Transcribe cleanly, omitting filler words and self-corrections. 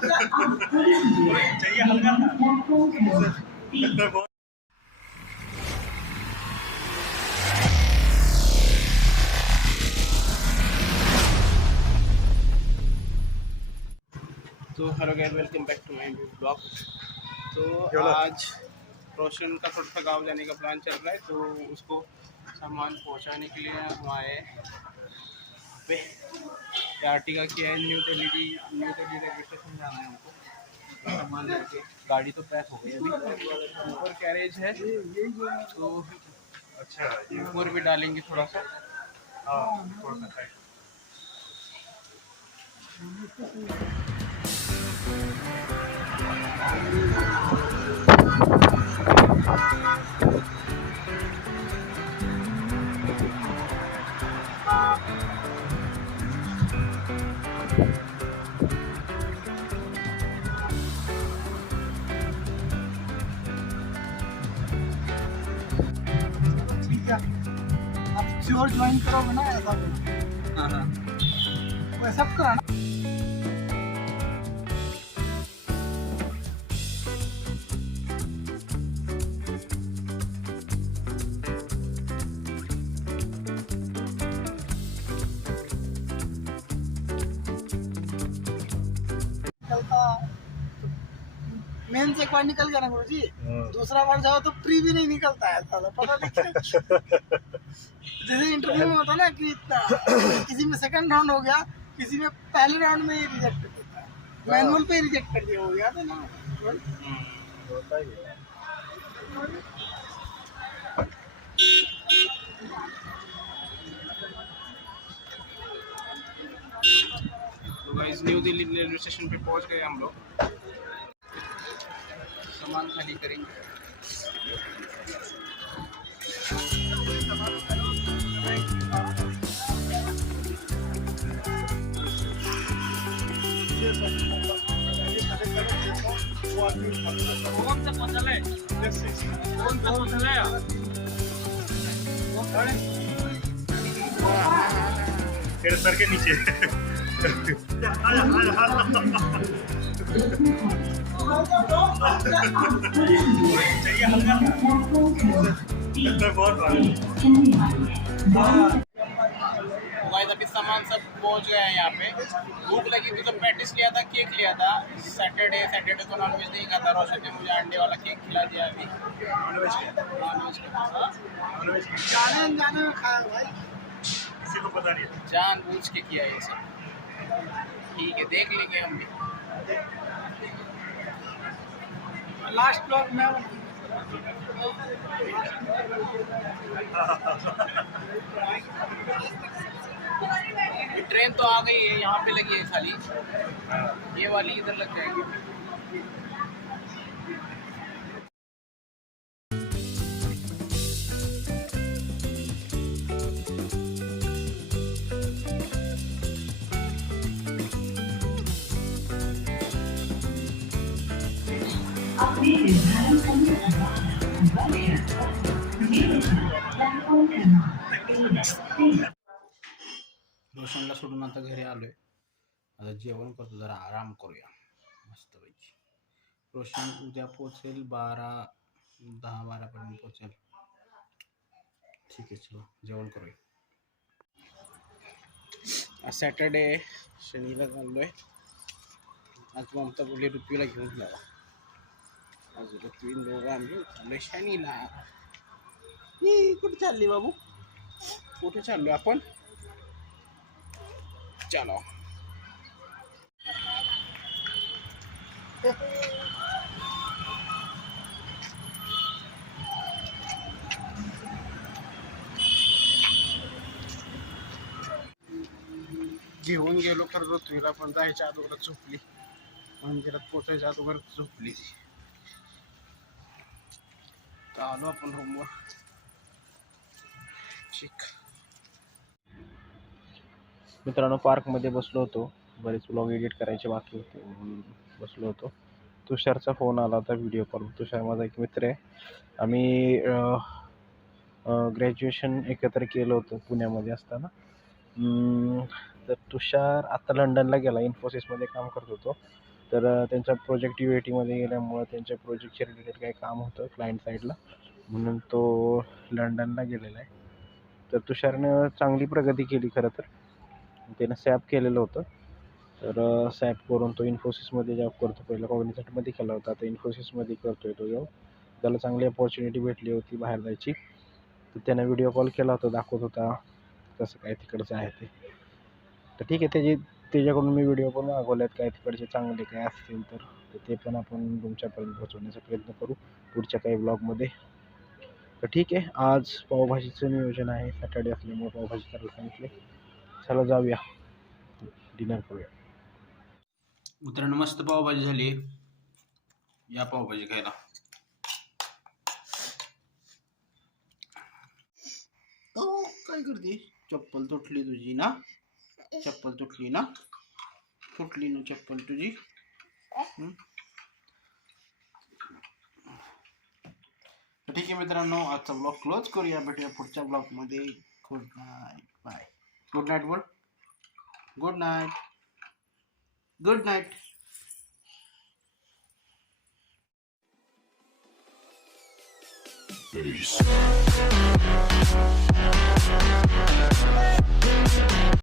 चाहिए हल्का था। तो hello guys, welcome back to my blog. तो आज रोशन का थोड़ा सा गाँव जाने का प्लान चल रहा है, तो उसको सामान पहुंचाने के लिए हम आए पे आर्टिका किया है। न्यू दिल्ली रेलवे स्टेशन जाना है हमको। सामान लेके गाड़ी तो पैक हो गई अभी, ऊपर कैरेज है तो अच्छा ऊपर भी डालेंगे थोड़ा सा। थोड़ा सा आप श्योर ज्वाइन करोगे ना ऐसा वो सब कराना। मेन से एक बार निकल गया ना गुरु जी, दूसरा बार जाओ तो प्री भी नहीं निकलता है साला, पता नहीं। जैसे इंटरव्यू में होता है ना कि किसी में सेकंड राउंड हो गया, किसी में पहले राउंड में ही रिजेक्ट कर देता है, मैनुअल पे रिजेक्ट कर दिया, हो याद है ना। होता ही है। तो guys, new Delhi railway station पे पहुंच गए हम लोग। सामान खाली करेंगे। कौन सा पसंद है? कौन सा पसंद है? तेरे सर के नीचे। चाहिए हल्का था। बहुत गाइस, अभी सामान सब पहुंच गया है यहाँ पे। भूख लगी थी तो पैटिस लिया था, केक लिया था। सैटरडे को नॉनवेज नहीं खाता। रोशन ने मुझे अंडे वाला केक खिला दिया अभी। नॉनवेज जाने अनजाने में खाया भाई, किसी को पता नहीं। जानबूझ के किया ये सब। ठीक है, देख लेंगे हम भी। लास्ट ब्लॉग में ये ट्रेन तो आ गई है, यहाँ पे लगी है खाली। ये वाली इधर लग जाएगी। रोशनला सोडून आता घरी आलोय। आता जेवण करतो, जरा आराम करूया मस्तपैकी। रोशन उद्या पोचेल 10-12 पर्यंत पोचेल। ठीक आहे, चलो जेवण करूया। आज सॅटर्डे, शनीला चाललोय। आज ममता बोलली ऋत्वीला घेऊन जावा। आज ऋत्वी दोघं आम्ही चाललोय शनीला। कुठे चालली बाबू? कुठे चाललोय आपण? चलो। घेऊन गेलो तर ऋत्वीला, पण जायच्या अगोदर झोपली। मंदिरात पोचायच्या अगोदर झोपली। तर आलो आपण रूमवर। ठीक मित्रांनो, पार्कमध्ये बसलो होतो। बरेच व्लॉग एडिट करायचे बाकी होते म्हणून बसलो होतो। तुषारचा फोन आला होता, व्हिडिओ कॉल। तुषार माझा एक मित्र आहे। आम्ही ग्रॅज्युएशन एकत्र केलं होतं पुण्यामध्ये असताना। तर तुषार आता लंडनला गेला, इन्फोसिसमध्ये काम करत होतो. तर त्यांचा प्रोजेक्ट UATमध्ये गेल्यामुळं त्यांच्या प्रोजेक्टच्या रिलेटेड काही काम होतं क्लायंट साईडला, म्हणून तो लंडनला गेलेला आहे. तर तुषारनं चांगली प्रगती केली खरं तर. त्यानं सॅप केलेलं होतं. तर सॅप करून तो इन्फोसिसमध्ये जॉब करतो. पहिला कॉग्निझंटमध्ये केला होता, आता इन्फोसिसमध्ये करतो आहे तो जॉब. त्याला चांगली अपॉर्च्युनिटी भेटली होती बाहेर जायची. तर त्यानं व्हिडिओ कॉल केला होता, दाखवत होता कसं काय तिकडचं आहे ते. तर ठीक आहे, त्याच्याकडून मी व्हिडिओ पण मागवले आहेत, काय तिकडचे चांगले काय असतील तर ते पण आपण तुमच्यापर्यंत पोहोचवण्याचा प्रयत्न करू पुढच्या काही ब्लॉगमध्ये. तर ठीक आहे, आज पावभाजीचं नियोजन आहे, सॅटर्डे असल्यामुळे पावभाजी करायला सांगितले. चला जाऊया, डिनर करूया. मित्रांनो मस्त पावभाजी झाली, या पावभाजी खायला. काय करते? चप्पल तुटली तुझी ना? चप्पल तुटली ना? तुटली ना चप्पल तुझी? तर ठीक आहे मित्रांनो, आजचा ब्लॉग क्लोज करूया. भेटूया पुढच्या ब्लॉगमध्ये. Good night, bye. Good night बोल. Good night. Good night. Peace.